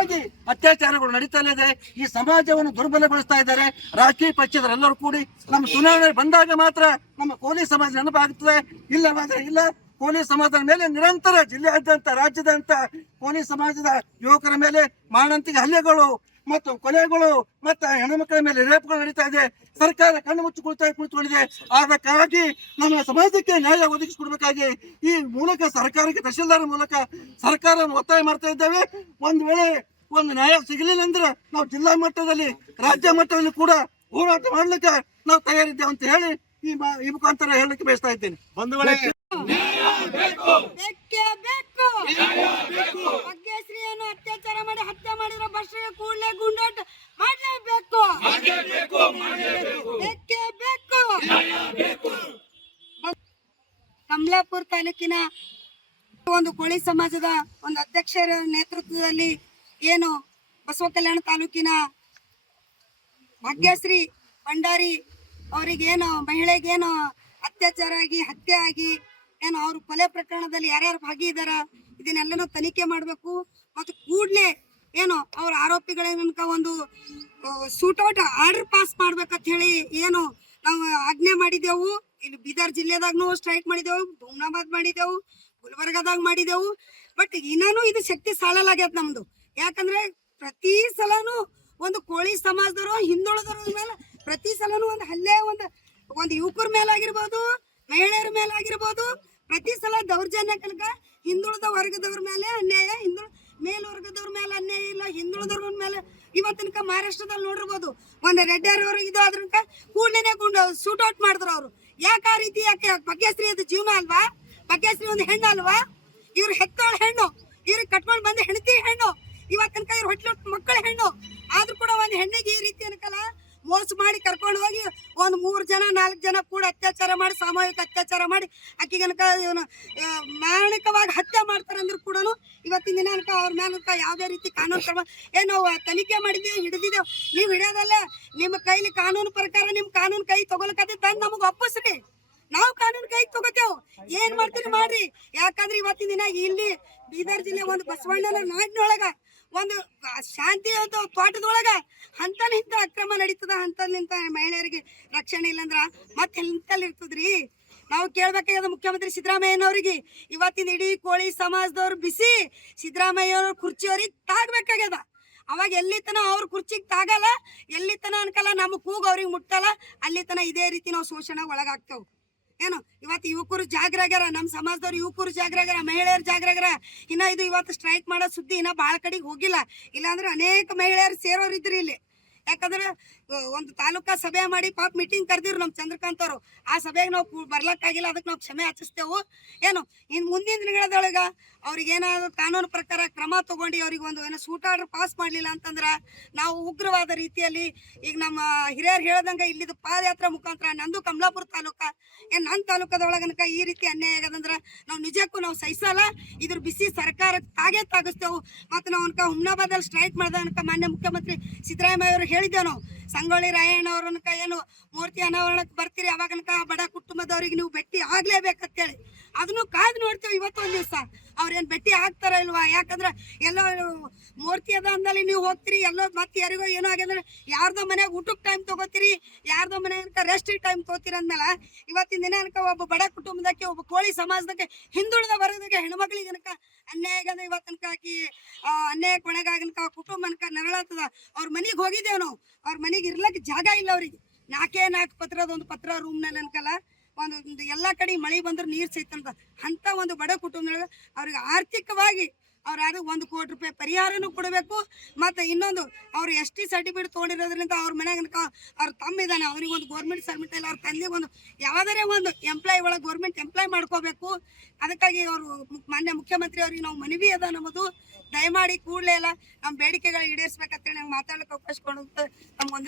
ನಿರಂತರವಾಗಿ ಅತ್ಯಾಚಾರಗಳು ನಡೀತಾನೆ ಇದೆ. ಈ ಸಮಾಜವನ್ನು ದುರ್ಬಲಗೊಳಿಸ್ತಾ ಇದ್ದಾರೆ. ರಾಜಕೀಯ ಪಕ್ಷದರೆಲ್ಲರೂ ಕೂಡಿ ನಮ್ಮ ಚುನಾವಣೆ ಬಂದಾಗ ಮಾತ್ರ ನಮ್ಮ ಕೋಲಿ ಸಮಾಜ ನೆನಪಾಗುತ್ತದೆ ಇಲ್ಲವಾದ್ರೆ ಇಲ್ಲ. ಕೋಲಿ ಸಮಾಜದ ಮೇಲೆ ನಿರಂತರ ಜಿಲ್ಲೆಯಾದ್ಯಂತ ರಾಜ್ಯದಂತ ಕೋಲಿ ಸಮಾಜದ ಯುವಕರ ಮೇಲೆ ಮಾನಂತಿಗೆ ಹಲ್ಲೆಗಳು ಮತ್ತು ಕೊಲೆಗಳು ಮತ್ತು ಹೆಣ್ಣುಮಕ್ಕಳ ಮೇಲೆ ರೇಪ್ಗಳು ನಡೀತಾ ಇದೆ. ಸರ್ಕಾರ ಕಣ್ಣು ಮುಚ್ಚಿ ಕುಳಿತಾ ಕುಳಿತುಕೊಂಡಿದೆ ಅದಕ್ಕಾಗಿ ನಮ್ಮ ಸಮಾಜಕ್ಕೆ ನ್ಯಾಯ ಒದಗಿಸಿಕೊಡ್ಬೇಕಾಗಿ ಈ ಮೂಲಕ ಸರ್ಕಾರಕ್ಕೆ ತಹಶೀಲ್ದಾರ್ ಮೂಲಕ ಸರ್ಕಾರವನ್ನು ಒತ್ತಾಯ ಮಾಡ್ತಾ ಇದ್ದೇವೆ. ಒಂದು ವೇಳೆ ಒಂದು ನ್ಯಾಯ ಸಿಗಲಿಲ್ಲ ಅಂದ್ರೆ ನಾವು ಜಿಲ್ಲಾ ಮಟ್ಟದಲ್ಲಿ ರಾಜ್ಯ ಮಟ್ಟದಲ್ಲಿ ಕೂಡ ಹೋರಾಟ ಮಾಡ್ಲಿಕ್ಕೆ ನಾವು ತಯಾರಿದ್ದೇವೆ ಅಂತ ಹೇಳಿ ಈ ಈ ಮುಖಾಂತರ ಹೇಳಲಿಕ್ಕೆ ಬಯಸ್ತಾ ಇದ್ದೇನೆ. ಒಂದು ಬೇಕೇ ಬೇಕು ಭಾಗ್ಯಶ್ರೀಯನ್ನು ಅತ್ಯಾಚಾರ ಮಾಡಿ ಹತ್ಯೆ ಮಾಡಿರೋ ಬಸ್ರಿಗೆ ಕೂಡಲೇ ಗುಂಡಾಟ ಮಾಡಲೇಬೇಕು ಬೇಕೇ ಬೇಕು ಕಮಲಾಪುರ ತಾಲೂಕಿನ ಒಂದು ಕೋಳಿ ಸಮಾಜದ ಒಂದು ಅಧ್ಯಕ್ಷರ ನೇತೃತ್ವದಲ್ಲಿ ಏನು ಬಸವ ಕಲ್ಯಾಣ ತಾಲೂಕಿನ ಭಾಗ್ಯಶ್ರೀ ಭಂಡಾರಿ ಅವರಿಗೇನು, ಮಹಿಳೆಗೇನು ಅತ್ಯಾಚಾರ ಆಗಿ, ಹತ್ಯೆ ಆಗಿ, ಏನು ಅವ್ರ ಕೊಲೆ ಪ್ರಕರಣದಲ್ಲಿ ಯಾರ್ಯಾರು ಭಾಗಿದಾರ, ಇದನ್ನೆಲ್ಲನೂ ತನಿಖೆ ಮಾಡಬೇಕು. ಮತ್ತು ಕೂಡಲೇ ಏನು ಅವ್ರ ಆರೋಪಿಗಳೇನಕ ಒಂದು ಸೂಟೌಟ್ ಆರ್ಡರ್ ಪಾಸ್ ಮಾಡ್ಬೇಕಂತ ಹೇಳಿ ಏನು ನಾವು ಆಜ್ಞೆ ಮಾಡಿದೆವು. ಇಲ್ಲಿ ಬೀದರ್ ಜಿಲ್ಲೆದಾಗ್ನು ಸ್ಟ್ರೈಕ್ ಮಾಡಿದೆವು, ಬುಮ್ನಾಬಾದ್ ಮಾಡಿದೆವು, ಗುಲ್ಬರ್ಗಾದಾಗ ಮಾಡಿದೆವು. ಬಟ್ ಇನ್ನೂ ಇದು ಶಕ್ತಿ ಸಾಲಲಾಗ್ಯದ ನಮ್ದು. ಯಾಕಂದ್ರೆ ಪ್ರತಿ ಸಲನು ಒಂದು ಕೋಳಿ ಸಮಾಜದವರು, ಹಿಂದುಳಿದವ್ರ ಮೇಲೆ ಪ್ರತಿ ಸಲನು ಒಂದು ಹಲ್ಲೆ, ಒಂದು ಒಂದು ಯುವಕರ ಮೇಲೆ ಆಗಿರ್ಬೋದು ಮಹಿಳೆಯರ ಮೇಲೆ ಆಗಿರ್ಬೋದು ಪ್ರತಿ ಸಲ ದೌರ್ಜನ್ಯ ಕನಕ ಹಿಂದುಳಿದ ವರ್ಗದವ್ರ ಮೇಲೆ ಅನ್ಯಾಯ, ಹಿಂದುಳ, ಮೇಲ್ವರ್ಗದವ್ರ ಮೇಲೆ ಅನ್ಯಾಯ ಇಲ್ಲ, ಹಿಂದುಳಿದವ್ರ ಮೇಲೆ ಇವತ್ತಿನ ಮಹಾರಾಷ್ಟ್ರದಲ್ಲಿ ನೋಡಿರ್ಬೋದು. ಒಂದು ರೆಡ್ಡಿಯವ್ರು ಇದು ಅದ್ರಕ ಕೂಡಲೇ ಗುಂಡು ಶೂಟ್ ಔಟ್ ಮಾಡಿದ್ರು ಅವರು. ಯಾಕೆ ಆ ರೀತಿ, ಯಾಕೆ ಭಾಗ್ಯಶ್ರೀ ಅದು ಜೀವನ ಅಲ್ವಾ? ಭಾಗ್ಯಶ್ರೀ ಒಂದು ಹೆಣ್ಣು ಅಲ್ವಾ? ಇವ್ರು ಹೆತ್ತೋಳ ಹೆಣ್ಣು. ಇವ್ರಿಗೆ ಕಟ್ಕೊಂಡು ಬಂದ ಹೆಂಡತಿ ಹೆಣ್ಣು. ಇವತ್ತಿನ ಇವ್ರು ಹೊಟ್ಟಲು ಮಕ್ಕಳ ಹೆಣ್ಣು. ಆದ್ರೂ ಕೂಡ ಒಂದು ಹೆಣ್ಣಿಗೆ ಈ ರೀತಿ ಮೋಸ ಮಾಡಿ ಕರ್ಕೊಂಡು ಹೋಗಿ ಒಂದು ಮೂರು ಜನ, ನಾಲ್ಕು ಜನ ಕೂಡ ಅತ್ಯಾಚಾರ ಮಾಡಿ, ಸಾಮೂಹಿಕ ಅತ್ಯಾಚಾರ ಮಾಡಿ ಆಕಿಗೆ ಇವನು ಮಾರಣಿಕವಾಗಿ ಹತ್ಯೆ ಮಾಡ್ತಾರೆ ಅಂದ್ರೂ ಕೂಡ ಇವತ್ತಿನ ದಿನ ಅನ್ಕ ಅವ್ರ ಮೇಲೆ ಯಾವುದೇ ರೀತಿ ಕಾನೂನು ಕ್ರಮ ಏನು ತನಿಖೆ ಮಾಡಿದ್ದೀವಿ ಹಿಡಿದಿದ್ದೇವೆ. ನೀವು ಹಿಡಿಯೋದಲ್ಲ ನಿಮ್ಮ ಕೈಲಿ ಕಾನೂನು ಪ್ರಕಾರ ನಿಮ್ಮ ಕಾನೂನು ಕೈ ತಗೊಳಕತ್ತೆ ತಂದು ನಮಗೆ ಒಪ್ಪಿಸ್ರಿ. ನಾವು ಕಾನೂನು ಕೈ ತಗೋತೇವ್. ಏನ್ ಮಾಡ್ತೀರಿ ಮಾಡ್ರಿ. ಯಾಕಂದ್ರೆ ಇವತ್ತಿನ ದಿನ ಇಲ್ಲಿ ಬೀದರ್ ಜಿಲ್ಲೆ ಒಂದು ಬಸವಣ್ಣನ ನಾಡಿನೊಳಗ ಒಂದು ಶಾಂತಿ ಒಂದು ಹಂತ ಹಂತಲಿಂತ ಅಕ್ರಮ ನಡೀತದ ಹಂತಲಿಂತ ಮಹಿಳೆಯರಿಗೆ ರಕ್ಷಣೆ ಇಲ್ಲಂದ್ರ ಮತ್ತೆ ಎಂತಲ್ಲಿ ಇರ್ತದ್ರಿ? ನಾವು ಕೇಳ್ಬೇಕಾಗ್ಯದ ಮುಖ್ಯಮಂತ್ರಿ ಸಿದ್ದರಾಮಯ್ಯನವ್ರಿಗೆ, ಇವತ್ತಿನ ಇಡೀ ಕೋಳಿ ಸಮಾಜದವ್ರು ಬಿಸಿ ಸಿದ್ದರಾಮಯ್ಯವ್ರ ಕುರ್ಚಿಯವ್ರಿಗೆ ತಾಗ್ಬೇಕಾಗ್ಯದ. ಅವಾಗ ಎಲ್ಲಿ ತನ ಅವ್ರ ಕುರ್ಚಿಗೆ ತಾಗಲ್ಲ ಎಲ್ಲಿ ತನ ಅನ್ಕಲ್ಲ ನಮ್ಮ ಕೂಗು ಅವ್ರಿಗೆ ಮುಟ್ಟಲ್ಲ ಅಲ್ಲಿ ತನ ಇದೇ ರೀತಿ ನಾವು ಶೋಷಣೆ ಒಳಗಾಗ್ತೇವೆ. ಏನು? ಇವತ್ತು ಯುವಕರು ಜಾಗ್ರಾಗ್ಯಾರ ನಮ್ಮ ಸಮಾಜದವ್ರು ಯುವಕರು ಜಾಗ್ರಾಗ್ಯಾರ ಮಹಿಳೆಯರು ಜಾಗ್ರಾಗ್ಯಾರ ಇನ್ನ ಇದು ಇವತ್ತು ಸ್ಟ್ರೈಕ್ ಮಾಡೋ ಸುದ್ದಿ ಇನ್ನ ಭಾಳ ಕಡೆಗೆ ಹೋಗಿಲ್ಲ. ಇಲ್ಲಾಂದ್ರೆ ಅನೇಕ ಮಹಿಳೆಯರು ಸೇರೋರು ಇದ್ರಿ ಇಲ್ಲಿ. ಯಾಕಂದ್ರೆ ಒಂದು ತಾಲೂಕಾ ಸಭೆ ಮಾಡಿ ಪಾಪ ಮೀಟಿಂಗ್ ಕರೆದಿರು ನಮ್ಮ ಚಂದ್ರಕಾಂತ್ ಅವರು. ಆ ಸಭೆಗೆ ನಾವು ಬರ್ಲಕ್ಕಾಗಿಲ್ಲ, ಅದಕ್ಕೆ ನಾವು ಕ್ಷಮೆ ಯಾಚಿಸ್ತೇವು ಏನು ಇನ್ನು ಮುಂದಿನ ದಿನಗಳದೊಳಗ ಅವ್ರಿಗೆ ಏನಾದ್ರು ಕಾನೂನು ಪ್ರಕಾರ ಕ್ರಮ ತಗೊಂಡು ಅವ್ರಿಗೆ ಒಂದು ಏನೋ ಸೂಟ್ ಆರ್ಡರ್ ಪಾಸ್ ಮಾಡಲಿಲ್ಲ ಅಂತಂದ್ರೆ, ನಾವು ಉಗ್ರವಾದ ರೀತಿಯಲ್ಲಿ ಈಗ ನಮ್ಮ ಹಿರಿಯರು ಹೇಳ್ದಂಗೆ ಇಲ್ಲಿದು ಪಾದಯಾತ್ರೆ ಮುಖಾಂತರ ನಂದು ಕಮಲಾಪುರ ತಾಲೂಕ, ಏನು ನನ್ನ ತಾಲೂಕದೊಳಗನಕ ಈ ರೀತಿ ಅನ್ಯಾಯ ಆಗದಂದ್ರೆ ನಾವು ನಿಜಕ್ಕೂ ನಾವು ಸಹಿಸಲ್ಲ. ಇದ್ರ ಬಿಸಿ ಸರ್ಕಾರಕ್ಕೆ ತಾಗೇ ತಾಗಿಸ್ತೇವೆ. ಮತ್ತು ನಾವು ಅನ್ಕ ಹುಮ್ನಾಬಾದಲ್ಲಿ ಸ್ಟ್ರೈಕ್ ಮಾಡ್ದ ಅನ್ಕ ಮಾನ್ಯ ಮುಖ್ಯಮಂತ್ರಿ ಸಿದ್ದರಾಮಯ್ಯ ಅವರು ಹೇಳಿದ್ದೇವೆ ನಾವು? ಸಂಗೊಳ್ಳಿ ರಾಯಣ್ಣ ಅವ್ರನ್ಕ ಏನು ಮೂರ್ತಿ ಅನಾವರಣಕ್ಕೆ ಬರ್ತೀರಿ ಅವಾಗನಕ ಬಡ ಕುಟುಂಬದವ್ರಿಗೆ ನೀವು ಭೇಟಿ ಆಗ್ಲೇಬೇಕಂತೇಳಿ. ಅದನ್ನು ಕಾದು ನೋಡ್ತೇವೆ ಇವತ್ತು ಒಂದು ದಿವಸ. ಅವ್ರೇನು ಭೇಟಿ ಆಗ್ತಾರ ಇಲ್ವಾ? ಯಾಕಂದ್ರೆ ಎಲ್ಲೋ ಮೂರ್ತಿ ಅದ ಅಂದಲ್ಲಿ ನೀವು ಹೋಗ್ತೀರಿ, ಎಲ್ಲೋ ಮತ್ತೆ ಯಾರಿಗೋ ಏನೋ ಆಗ್ಯಂದ್ರೆ ಯಾರ್ದೋ ಮನೆಯಾಗ ಊಟಕ್ಕೆ ಟೈಮ್ ತಗೋತೀರಿ, ಯಾರ್ದೋ ಮನೆ ಮನ್ಯಾಗ ರೆಸ್ಟ್ ಟೈಮ್ ತಗೋತೀರಿ ಅಂದ್ಮೇಲೆ ಇವತ್ತಿನ ದಿನ ಅನ್ಕ ಒಬ್ಬ ಬಡ ಕುಟುಂಬದಕ್ಕೆ, ಒಬ್ಬ ಕೋಳಿ ಸಮಾಜದಕ್ಕೆ, ಹಿಂದುಳಿದ ವರ್ಗದಕ್ಕೆ ಹೆಣ್ಮಕ್ಳಿಗೆ ಅನ್ಕ ಅನ್ಯಾಯ ಆಗದ ಇವತ್ತನಕ ಆಕಿ ಅನ್ಯಾಯಕ್ಕೆ ಒಳಗಾಗನಕ ಕುಟುಂಬ ಅನ್ಕ ನರಳಾತದ. ಅವ್ರ ಮನೆಗೆ ಹೋಗಿದ್ದೇವೆ ನಾವು. ಅವ್ರ ಮನೆಗೆ ಇರ್ಲಕ್ಕೆ ಜಾಗ ಇಲ್ಲ ಅವ್ರಿಗೆ. ನಾಕೇ ನಾಲ್ಕು ಪತ್ರದ ಒಂದು ಪತ್ರ ರೂಮ್ನಲ್ಲಿ ಅನ್ಕಲ್ಲ. ಒಂದು ಎಲ್ಲ ಕಡೆ ಮಳೆ ಬಂದ್ರೆ ನೀರು ಸೈತಂತ ಅಂತ ಒಂದು ಬಡ ಕುಟುಂಬದೊಳಗೆ ಅವ್ರಿಗೆ ಆರ್ಥಿಕವಾಗಿ ಅವ್ರು ಯಾರು ಒಂದು ಕೋಟಿ ರೂಪಾಯಿ ಪರಿಹಾರನೂ ಕೊಡಬೇಕು. ಮತ್ತು ಇನ್ನೊಂದು, ಅವ್ರು ಎಸ್ ಟಿ ಸರ್ಟಿಫಿಕೇಟ್ ತೊಗೊಂಡಿರೋದ್ರಿಂದ ಅವ್ರ ಮನೆಯಾಗ ಅವ್ರ ತಮ್ಮ ಇದ್ದಾನೆ ಅವ್ರಿಗೆ ಒಂದು ಗೌರ್ಮೆಂಟ್ ಸರ್ಮಿಟ್ ಇಲ್ಲ. ಅವ್ರ ತಂದೆ ಒಂದು ಯಾವ್ದಾರೇ ಒಂದು ಎಂಪ್ಲಾಯ್ ಒಳಗೆ ಗೌರ್ಮೆಂಟ್ ಎಂಪ್ಲಾಯ್ ಮಾಡ್ಕೋಬೇಕು. ಅದಕ್ಕಾಗಿ ಅವರು ಮಾನ್ಯ ಮುಖ್ಯಮಂತ್ರಿ ಅವ್ರಿಗೆ ನಾವು ಮನವಿ ಅದ ನಮ್ಮದು. ದಯಮಾಡಿ ಕೂಡಲೇ ಎಲ್ಲ ನಮ್ಮ ಬೇಡಿಕೆಗಳು ಈಡೇರಿಸ್ಬೇಕಂತೇಳಿ ನಂಗೆ ಮಾತಾಡಕ್ಕೆ ಅವಕಾಶ ಕೊಡುತ್ತೆ ನಮ್ಗೊಂದು